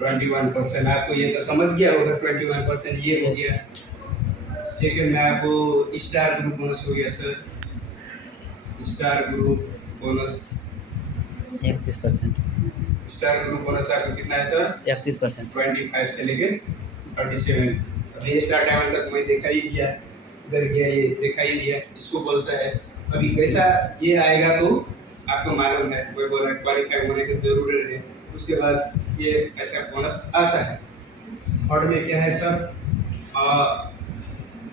21%। आपको ये तो समझ गया होगा, 21% ये हो गया। सेकंड में आपको स्टार ग्रुप बोनस हो गया sir. Star group bonus 31%। Star group bonus आपको कितना है सर? 31%। 25 से लेकर 37। अब ये स्टार डायमंड तक मैं दिखा ही दिया, इधर गया ये दिखा ही दिया, इसको बोलता है। अभी कैसा ये आएगा तो आपको मालूम है, कोई बोला क्वालिफाई होने की जरूरत है, उसके बाद ये ऐसा बोनस आता है। थर्ड में क्या है sir?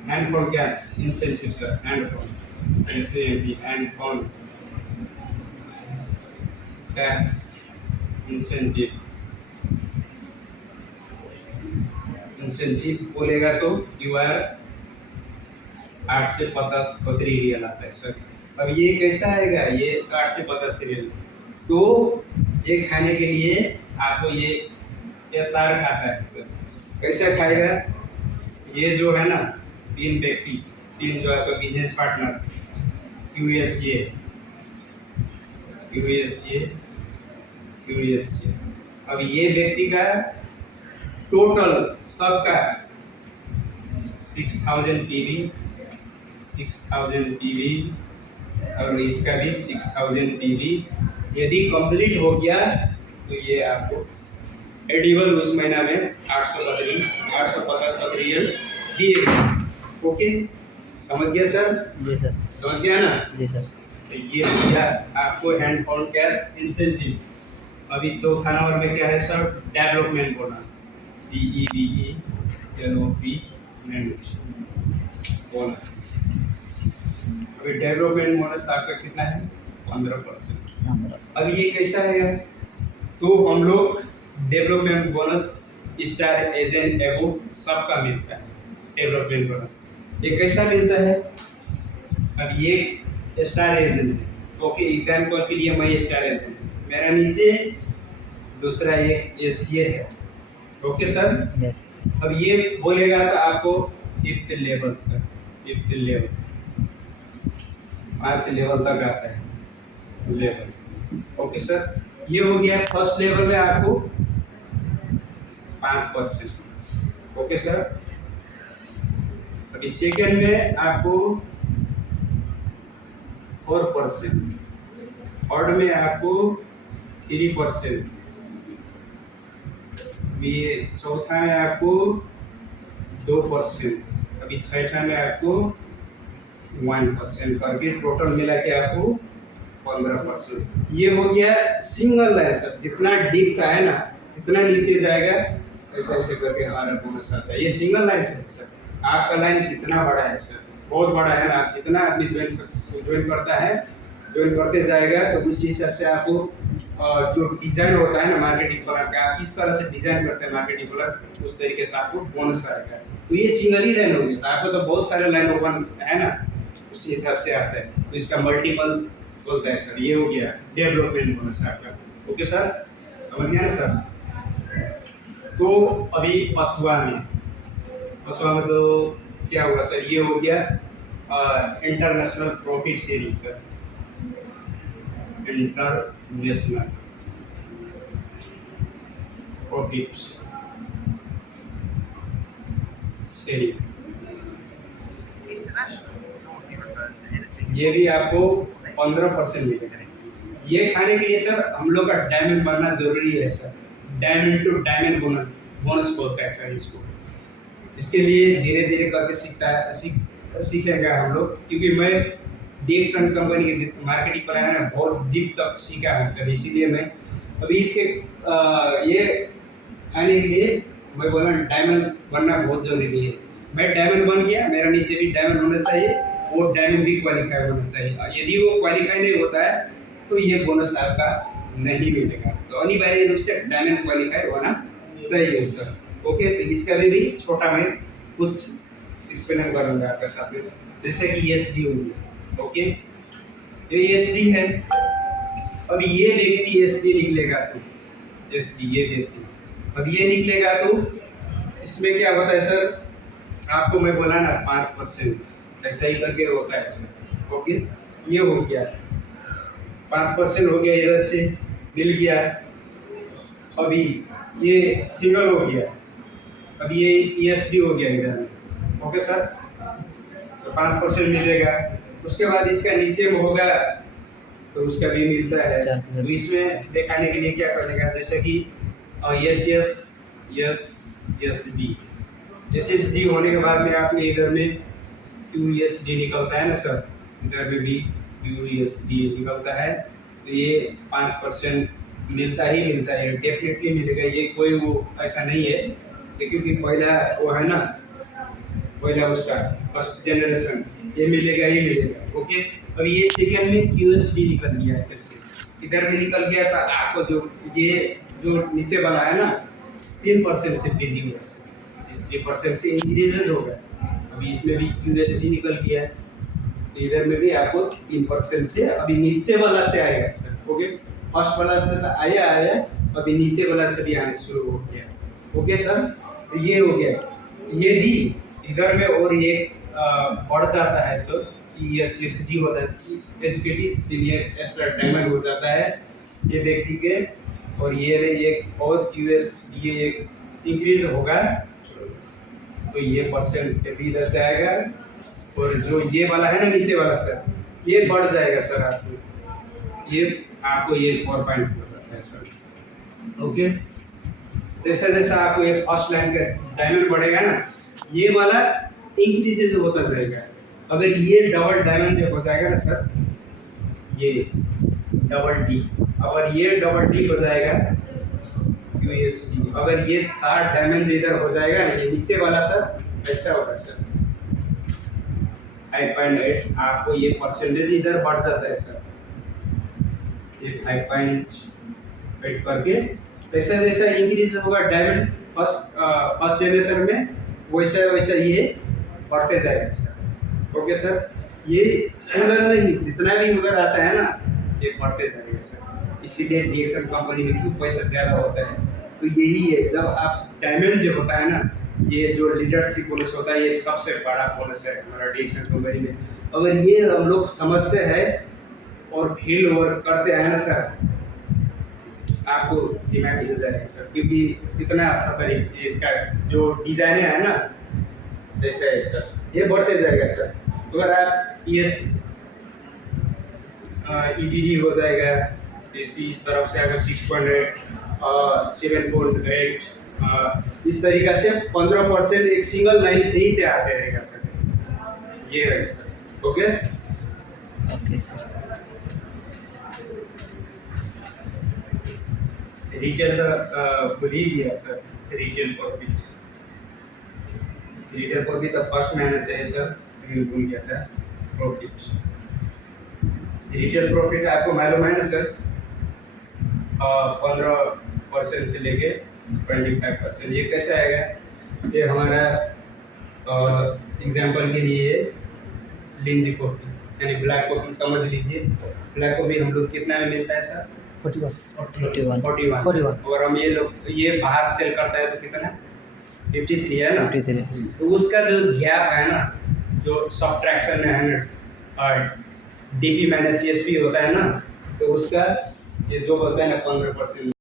Hand phone cash incentive sir. Hand phone NCMP, hand phone cash incentive. Incentive बोलेगा तो QR 8 से 50 बकरी रियल आता है सर। अब ये कैसा आएगा? ये 8 से 50 रियल, तो ये खाने के लिए आपको ये SR खाता है सर। कैसे खाएगा? ये जो है ना, 3 व्यक्ति, 3 जो आपका बिजनेस पार्टनर, QSA, अब ये व्यक्ति का टोटल सबका 6000 PV और इसका भी 6000 PV यदि कंप्लीट हो गया तो ये आपको एडिबल उस महीना में 850 बकरियाँ दिए। ओके, समझ गया सर? जी सर। समझ गया ना? जी सर। तो ये दिया आपको हैंड ऑन कैश इंसेंटिव। अभी चौथा नंबर में क्या है sir? Development bonus, DEVE bonus. अभी डेवलपमेंट बोनस आपका कितना है? 15%। अब ये कैसा है? तो हम लोग डेवलपमेंट बोनस स्टार एजेंट एवो सबका मिलता है डेवलपमेंट बोनस। ये कैसा मिलता है? अब ये स्टार एजेंट है, ओके, एग्जाम्पल के लिए मैं स्टार एजेंट, मेरा नीचे दूसरा एक SCA है, ओके सर। यस। अब ये बोलेगा तो आपको fifth level sir, fifth level 5 level तक आता है लेवल, ओके सर। ये हो गया फर्स्ट लेवल में आपको 5%, ओके सर। अभी सेकेंड में आपको 4%, थर्ड में आपको 3%, ये चौथा में आपको 2%, अभी छठा में आपको 1% करके टोटल मिला के आपको 15%। ये हो गया सिंगल लाइन सर। जितना डीप का है ना, जितना नीचे जाएगा ऐसे ऐसे करके हमारा बोनस आता है। ये सिंगल लाइन से है सर। आपका लाइन कितना बड़ा है सर? बहुत बड़ा है ना। आप जितना आदमी ज्वाइन करता है, ज्वाइन करते जाएगा तो उसी हिसाब से आपको जो डिजाइन होता है ना मार्केटिंग प्लान का, आप किस तरह से डिजाइन करते हैं मार्केटिंग प्लान, उस तरीके से आपको बोनस आएगा। तो ये सिंगल ही लाइन होगी, तो आपको तो बहुत सारे लाइन ओपन है ना, उसी हिसाब से आता है। तो इसका मल्टीपल बोलता है सर। ये हो गया डेवलपमेंट बोनस आपका, ओके सर, समझ गया ना सर? तो अभी पांचवा में तो क्या होगा सर? ये हो गया international profit sharing sir. International profit sharing, ये भी आपको 15% मिलेगा। ये खाने के लिए सर हम लोग का डायमंड बनना जरूरी है sir. Diamond to diamond bonus बोलता है सर इसको। इसके लिए धीरे धीरे करके सीखेंगे हम लोग, क्योंकि मैं DXN कंपनी के मार्केटिंग प्लान है बहुत डीप तक सीखा हूँ सर। इसीलिए मैं अभी इसके ये खाने के लिए मैं बोला डायमंड बनना बहुत जरूरी है। मैं डायमंड बन गया, मेरा नीचे भी डायमंड होना चाहिए, वो डायमंड भी क्वालिफाई होना चाहिए। यदि वो क्वालिफाई नहीं होता है तो ये बोनस आपका नहीं मिलेगा। तो अनिवार्य रूप से डायमंड क्वालिफाई होना चाहिए सर, ओके। तो इसका भी छोटा मैं कुछ एक्सप्लेन करूँगा आपके साथ में, जैसे कि ESD हो गया, ओके। ये ESD है। अब ये व्यक्ति ESD निकलेगा तो ESD ये व्यक्ति अब ये निकलेगा तो इसमें क्या होता है सर? आपको मैं बोला ना 5% ऐसा ही करके होता है सर, ओके। ये हो गया 5% हो गया, इधर से मिल गया। अभी ये सिंगल हो गया, अब ये ESD हो गया इधर में। ओके सर, तो 5% मिलेगा। उसके बाद इसका नीचे में होगा तो उसका भी मिलता है। 4%। तो इसमें दिखाने के लिए क्या करेगा, जैसे कि yes yes yes yes D, SSD होने के बाद में आपने इधर में QSD निकलता है ना सर, इधर में भी QSD निकलता है। तो ये 5% मिलता ही मिलता है, डेफिनेटली मिलेगा। ये कोई वो ऐसा नहीं है क्योंकि पहला वो है ना, पहला उसका फर्स्ट जनरेशन, ये मिलेगा ही मिलेगा। ओके, अब ये सेकेंड में QSD निकल गया है, फिर से इधर भी निकल गया था। आपको जो ये जो नीचे बना है ना 3% से वृद्धि हुआ, 3% से इंक्रीजेज हो गया। अभी इसमें भी QSD निकल गया है, तो इधर में भी आपको 3% से अभी नीचे वाला से आएगा सर। ओके, फर्स्ट वाला से तो आया, अभी नीचे वाला से भी आने शुरू हो गया। ओके सर, तो ये हो गया, ये भी इधर में और ये बढ़ जाता है तो ESSD होता है, एजुकेटिव सीनियर एक्स्ट्रा डायमंड हो जाता है ये व्यक्ति के। और ये एक और QSD एक इंक्रीज होगा तो ये परसेंट भी इधर से आएगा। और जो ये वाला है ना नीचे वाला सर, ये बढ़ जाएगा सर आपको, ये आपको ये 4 पॉइंट हो जाता है सर। ओके, जैसा जैसा आपको ये फर्स्ट लाइन का डायमंड बढ़ेगा ना, ये वाला इंक्रीजेज होता जाएगा। अगर ये डबल डायमंड जब हो जाएगा ना सर, ये डबल डी, अगर ये डबल डी हो जाएगा QSD, अगर ये 7 डायमंड इधर हो जाएगा ना, ये नीचे वाला सर ऐसा होगा सर 5.8, आपको ये परसेंटेज इधर बढ़ जाता है सर, ये 5.8 करके। जैसा जैसा इंक्रीज होगा डायमंड फर्स्ट जनरेशन में, वैसा वैसा ये बढ़ते जाएगा सर। ओके सर, ये सिंगल नहीं, जितना भी उधर आता है ना ये बढ़ते जाएगा सर। इसीलिए DXM कंपनी में क्यों पैसा ज़्यादा होता है, तो यही है। जब आप डायमंड जो होता है ना, ये जो लीडरशिप बोनस होता है, ये सबसे बड़ा बोनस है हमारा DXM कंपनी में। अगर ये हम लोग समझते हैं और फील और करते हैं ना सर, आपको डिमांड मिल जाएगा सर, क्योंकि इतना अच्छा तरीके इसका जो डिजाइन है ना, ऐसा है सर, ये बढ़ते जाएगा सर। अगर आप EDD हो जाएगा, इस तरफ से अगर 6.8 7.8 इस तरीका से 15% एक सिंगल लाइन से ही आते रहेगा सर, ये है sir. Okay okay sir. Retail भूल ही गया सर, रिटेल प्रॉफिट तो फर्स्ट महीने से है सर, लेकिन भूल गया था। प्रॉफिट, रिटेल प्रॉफिट आपको मालूम है ना सर, 15% से लेके 25%। ये कैसे आएगा, ये हमारा एग्जांपल के लिए लिंजी कॉफी यानी ब्लैक कॉफी समझ लीजिए। ब्लैक कॉफी हम लोग कितना में मिलता है सर, 41। और हम ये बाहर सेल करता है तो कितना 53 है ना। 53। तो उसका जो गैप है ना, जो सब्ट्रैक्शन है ना, DP माइनस CSP होता है ना, तो उसका ये जो होता है ना 15%